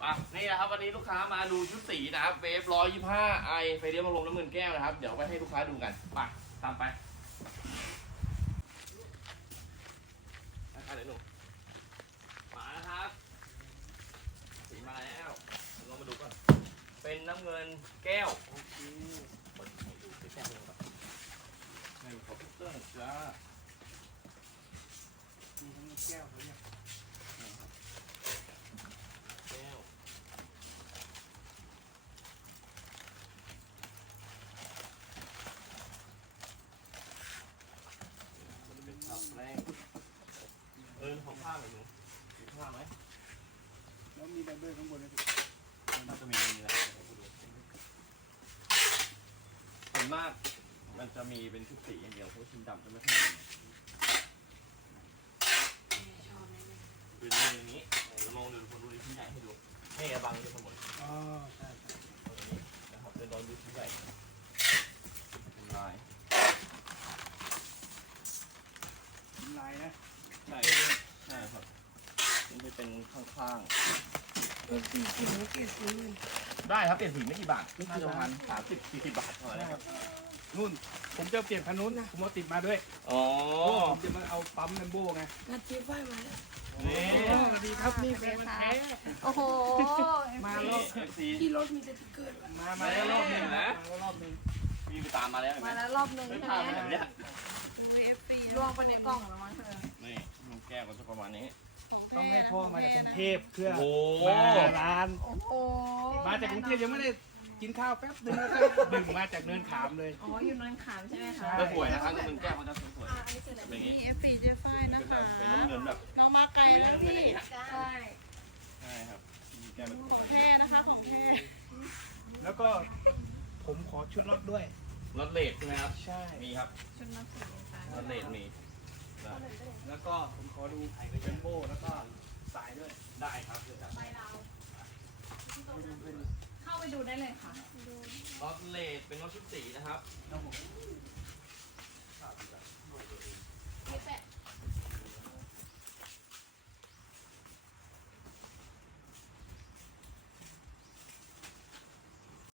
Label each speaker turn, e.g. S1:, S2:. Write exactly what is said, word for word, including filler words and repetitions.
S1: อ่ะนี่นะครับวันนี้ลูกค้ามาดูชุดสีนะครับเวฟร้อยยี่ห้าไอไฟเลี้ยวมาลงน้ำเงินแก้วนะครับเดี๋ยวไปให้ลูกค้าดูกันไปตามไปนะครับเดี๋ยวหนูมานะครับสีมาแล้วลองมาดูก่อนเป็นน้ำเงินแก้วโอเคเปิดให้ดูแก้วเลยครับในคอมพิวเตอร์จ้ามีทั้งแก้วเลยเนี่ยแก้วแรงเออของผ้าไหมหนูมีผ้าไหมแล้วมีไบเบิลข้างบนเลยน่าจะมีมีอะไรส่วนมากมันจะมีเป็นชุดสีอย่างเดียวเพราะชุดดำจะไม่ค่อยมีดูนี่อย่างนี้เราลองดูคนดูชิ้นใหญ่ให้ดูให้บังดูข้างบนอ๋อใช่ใช่ตรงนี้นะครับเดินลองดูชิ้นใหญ่เป็นลายลายนะใช่ใช่ครับมันจะเป็นข้างๆเปลี่ยนสีเปลี่ยนเปลี่ยนสีได้ครับเปลี่ยนสีไม่กี่บาทน่าจะประมาณสามสิบสี่สิบบาทเท่านั้นครับ
S2: นู่นผมจะเปลี่ยนคันนู้นนะผมเอาติดมาด้วย
S1: อ๋อ
S2: ผมจะมาเอาปั๊มแลมโบ้ไง
S3: นัดจีไฟมาแล้ว
S1: นี่
S2: สวัสดีครับนี่แฟนมันแท้
S3: โอ้โห
S2: มารอบ
S3: ที่รถมีสติ๊กเกอร์
S2: มามาแล้วรอบนึงนะมาแล้วรอบนึง
S1: มีไปตามมาแล้ว
S3: มาแล้วรอบนึงใช่ไหมล่วงไปในกล่องแล้วมั้งเธอ
S1: นี่ลูกแก้วก็จะประมาณนี้
S2: ต้องให้พ่อมาจากกรุงเทพเพื่อ
S1: มา
S2: ร้าน
S3: โอ้โห
S2: มาจากกรุงเทพยังไม่ได้กินข้าวแป๊บนึงแล้วก็ดึงมาจากเนินขามเลย
S3: อ๋ออยู่เนินขามใช่ไหมคะ
S1: ไม่ป่วยนะครับลูกแก้วเขาจะสวย
S3: ๆ
S1: เป็นอย่างนี้
S4: เอฟซีเจฟายนะคะ
S1: เป็นน้ำเงินแบบ
S4: น้องมาไกลแล้วพี่
S3: ใช่
S1: ใช่ครับแก้วเป็น
S4: ของแท้นะคะของแท้
S2: แล้วก็ผมขอชุดน็อตด้วย
S1: รถเลดใช่ไหมครับ
S2: ใช่
S1: มีครับ
S4: ชุดนักศึกษาร
S1: ถเลดมี
S2: แล้วก็ผมขอดูแลมโบ้แล้วก็สายด้วย
S1: ได้ครับ
S3: ไปเราเข้าไปดูได้เลยค่ะ
S1: รถเลดเป็นรถชุดสีนะครับ